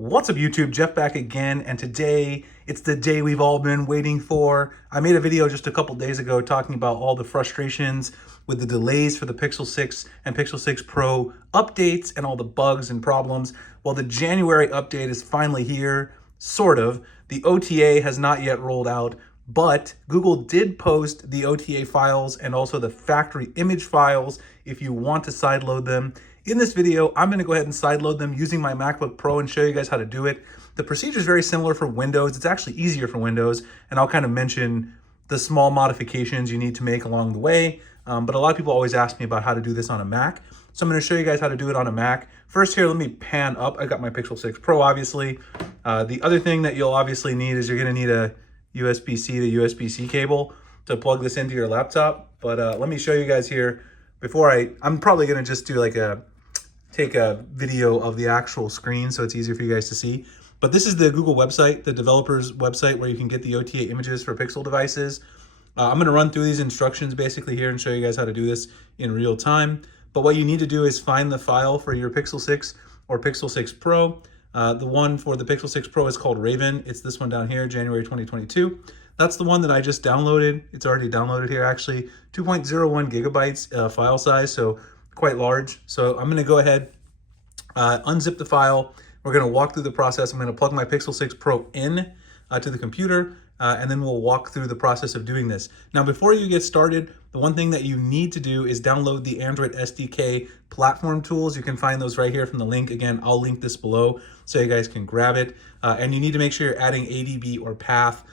What's up YouTube, Jeff back again, and today it's the day we've all been waiting for. I made a video just a couple days ago talking about all the frustrations with the delays for the Pixel 6 and Pixel 6 Pro updates and all the bugs and problems. Well, the January update is finally here, sort of. The OTA has not yet rolled out, but Google did post the OTA files and also the factory image files if you want to sideload them. In this video, I'm going to go ahead and sideload them using my MacBook Pro and show you guys how to do it. The procedure is very similar for Windows. It's actually easier for Windows, and I'll kind of mention the small modifications you need to make along the way. But a lot of people always ask me about how to do this on a Mac. So I'm going to show you guys how to do it on a Mac. First here, let me pan up. I got my Pixel 6 Pro, obviously. The other thing that you'll obviously need is you're going to need a USB-C to USB-C cable to plug this into your laptop. But let me show you guys here. Before I'm probably going to just do like take a video of the actual screen so it's easier for you guys to see. But this is the Google website, the developer's website, where you can get the OTA images for Pixel devices. I'm going to run through these instructions basically here and show you guys how to do this in real time. But what you need to do is find the file for your Pixel 6 or Pixel 6 Pro. The one for the Pixel 6 Pro is called Raven. It's this one down here, January 2022. That's the one that I just downloaded. It's already downloaded here actually. 2.01 gigabytes file size, so quite large. So I'm going to go ahead, unzip the file. We're going to walk through the process. I'm going to plug my Pixel 6 Pro in to the computer, and then we'll walk through the process of doing this. Now, before you get started, the one thing that you need to do is download the Android SDK platform tools. You can find those right here from the link. Again, I'll link this below so you guys can grab it. And you need to make sure you're adding ADB or path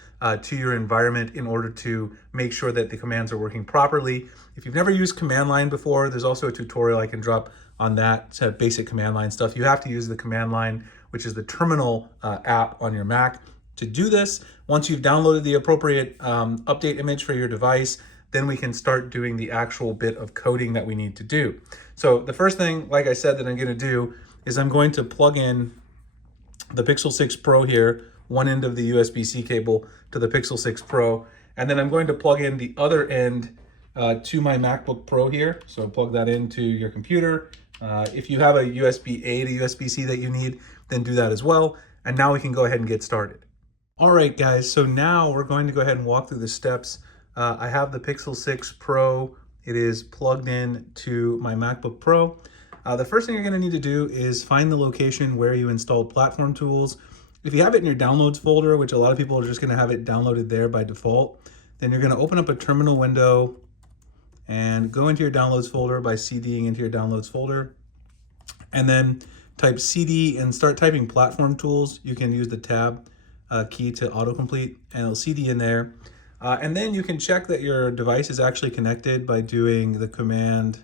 to your environment in order to make sure that the commands are working properly. If you've never used command line before, there's also a tutorial I can drop on that basic command line stuff. You have to use the command line, which is the terminal app on your Mac. To do this, once you've downloaded the appropriate update image for your device, then we can start doing the actual bit of coding that we need to do. So the first thing, like I said, that I'm going to do is I'm going to plug in the Pixel 6 Pro here, one end of the USB-C cable to the Pixel 6 Pro, and then I'm going to plug in the other end to my MacBook Pro here. So plug that into your computer. If you have a USB-A to USB-C that you need, then do that as well. And now we can go ahead and get started. All right, guys, so now we're going to go ahead and walk through the steps. I have the Pixel 6 Pro. It is plugged in to my MacBook Pro. The first thing you're going to need to do is find the location where you installed platform tools. If you have it in your downloads folder, which a lot of people are just going to have it downloaded there by default, then you're going to open up a terminal window and go into your downloads folder by CDing into your downloads folder, and then type CD and start typing platform tools. You can use the tab key to autocomplete, and it'll CD in there. And then you can check that your device is actually connected by doing the command,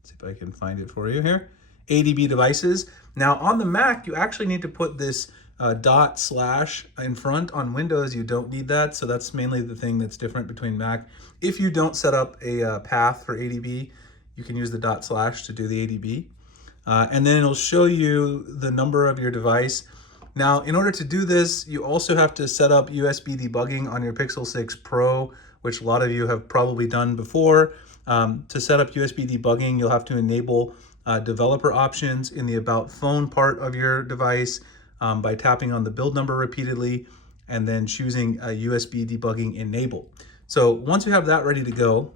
let's see if I can find it for you here, ADB devices. Now on the Mac, you actually need to put this / in front. On Windows, you don't need that. So that's mainly the thing that's different between Mac. If you don't set up a path for ADB, you can use the / to do the ADB. And then it'll show you the number of your device. Now, in order to do this, you also have to set up USB debugging on your Pixel 6 Pro, which a lot of you have probably done before. To set up USB debugging, you'll have to enable developer options in the About Phone part of your device by tapping on the build number repeatedly and then choosing USB debugging enable. So once you have that ready to go,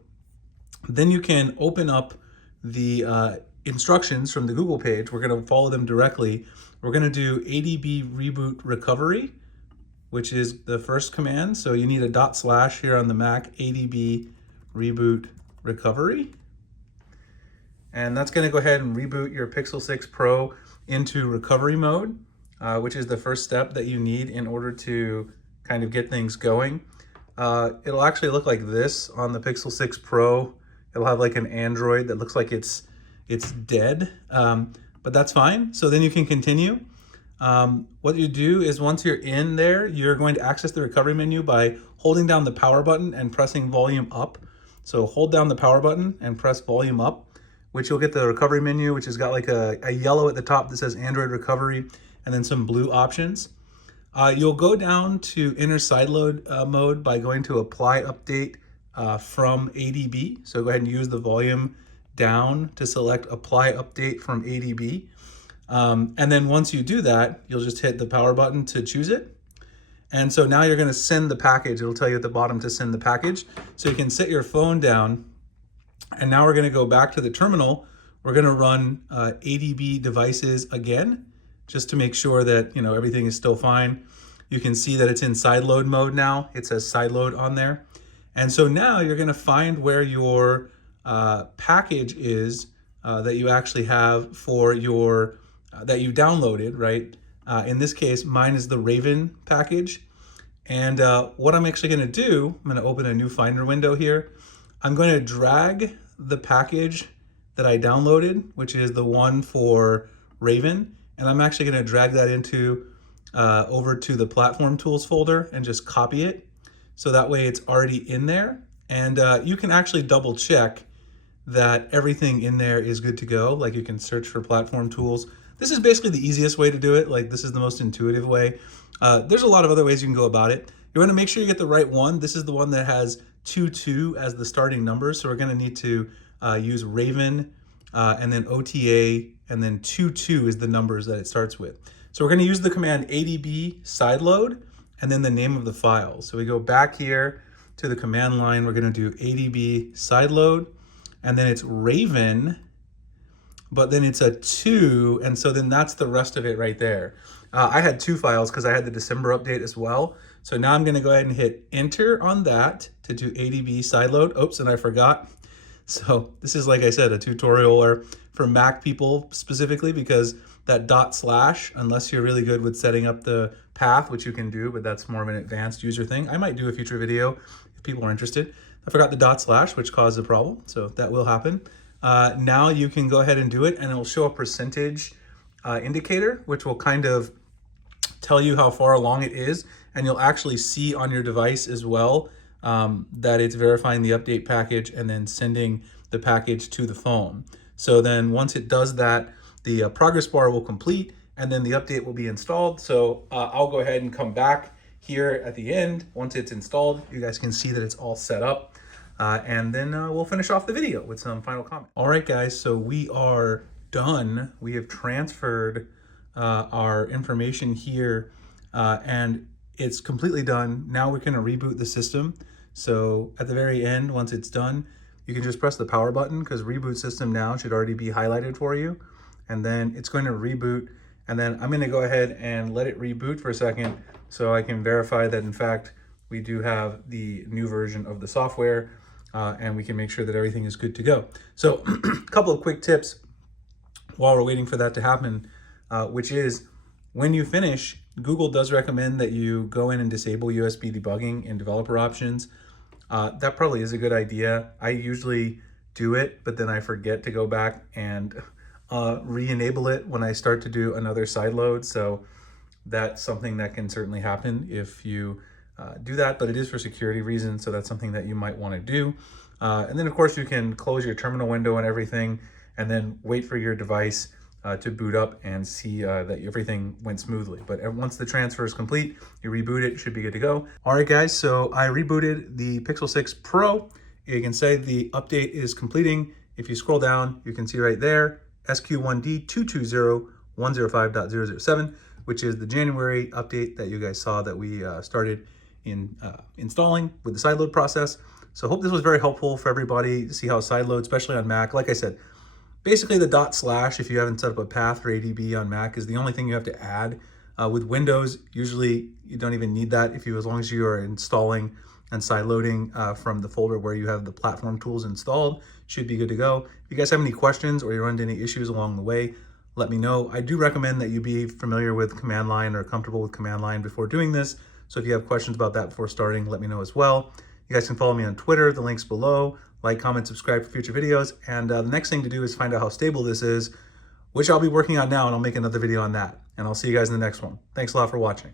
then you can open up the instructions from the Google page. We're going to follow them directly. We're going to do Adb Reboot Recovery, which is the first command. So you need a / here on the Mac, Adb Reboot Recovery. And that's going to go ahead and reboot your Pixel 6 Pro into recovery mode, which is the first step that you need in order to kind of get things going. It'll actually look like this on the Pixel 6 Pro. It'll have like an Android that looks like it's dead, but that's fine. So then you can continue. What you do is once you're in there, you're going to access the recovery menu by holding down the power button and pressing volume up. So hold down the power button and press volume up, which you'll get the recovery menu, which has got like a yellow at the top that says Android recovery, and then some blue options. You'll go down to inner sideload mode by going to apply update from ADB. So go ahead and use the volume down to select apply update from ADB. And then once you do that, you'll just hit the power button to choose it. And so now you're going to send the package. It'll tell you at the bottom to send the package. So you can set your phone down. And now we're going to go back to the terminal. We're going to run ADB devices again, just to make sure that everything is still fine. You can see that it's in sideload mode now. It says sideload on there. And so now you're going to find where your package is that you actually have for your that you downloaded, right? In this case, mine is the Raven package. And what I'm actually going to do, I'm going to open a new Finder window here. I'm going to drag the package that I downloaded, which is the one for Raven, and I'm actually going to drag that into over to the Platform Tools folder and just copy it. So that way it's already in there. And you can actually double check that everything in there is good to go. Like you can search for Platform Tools. This is basically the easiest way to do it. Like this is the most intuitive way. There's a lot of other ways you can go about it. You want to make sure you get the right one. This is the one that has 22 as the starting number. So we're going to need to use Raven and then OTA and then 22 is the numbers that it starts with. So we're going to use the command ADB sideload and then the name of the file. So we go back here to the command line. We're going to do ADB sideload and then it's Raven, but then it's a 2, and so then that's the rest of it right there. I had 2 files because I had the December update as well. So now I'm going to go ahead and hit enter on that to do ADB sideload. Oops, and I forgot. So this is, like I said, a tutorial or for Mac people specifically, because that / unless you're really good with setting up the path, which you can do, but that's more of an advanced user thing. I might do a future video if people are interested. I forgot the / which caused a problem, so that will happen. Now you can go ahead and do it, and it will show a percentage indicator, which will kind of tell you how far along it is, and you'll actually see on your device as well that it's verifying the update package and then sending the package to the phone. So then once it does that, the progress bar will complete, and then the update will be installed. So I'll go ahead and come back here at the end. Once it's installed, you guys can see that it's all set up. And then we'll finish off the video with some final comments. All right, guys, so we are done. We have transferred our information here and it's completely done. Now we're going to reboot the system. So at the very end, once it's done, you can just press the power button because reboot system now should already be highlighted for you. And then it's going to reboot. And then I'm going to go ahead and let it reboot for a second so I can verify that, in fact, we do have the new version of the software. And we can make sure that everything is good to go. So a couple of quick tips while we're waiting for that to happen, which is when you finish, Google does recommend that you go in and disable USB debugging in developer options. That probably is a good idea. I usually do it, but then I forget to go back and re-enable it when I start to do another sideload. So that's something that can certainly happen if you do that, but it is for security reasons, so that's something that you might want to do. And then of course you can close your terminal window and everything, and then wait for your device to boot up and see that everything went smoothly. But once the transfer is complete, you reboot it, should be good to go. All right, guys, so I rebooted the Pixel 6 Pro. You can say the update is completing. If you scroll down, you can see right there, SQ1D220105.007, which is the January update that you guys saw that we started in installing with the sideload process. So I hope this was very helpful for everybody to see how sideload, especially on Mac. Like I said, basically the /, if you haven't set up a path for ADB on Mac, is the only thing you have to add. With Windows, usually you don't even need that as long as you are installing and sideloading from the folder where you have the platform tools installed, should be good to go. If you guys have any questions or you run into any issues along the way, let me know. I do recommend that you be familiar with command line or comfortable with command line before doing this. So if you have questions about that before starting, let me know as well. You guys can follow me on Twitter, the link's below. Like, comment, subscribe for future videos. And the next thing to do is find out how stable this is, which I'll be working on now, and I'll make another video on that. And I'll see you guys in the next one. Thanks a lot for watching.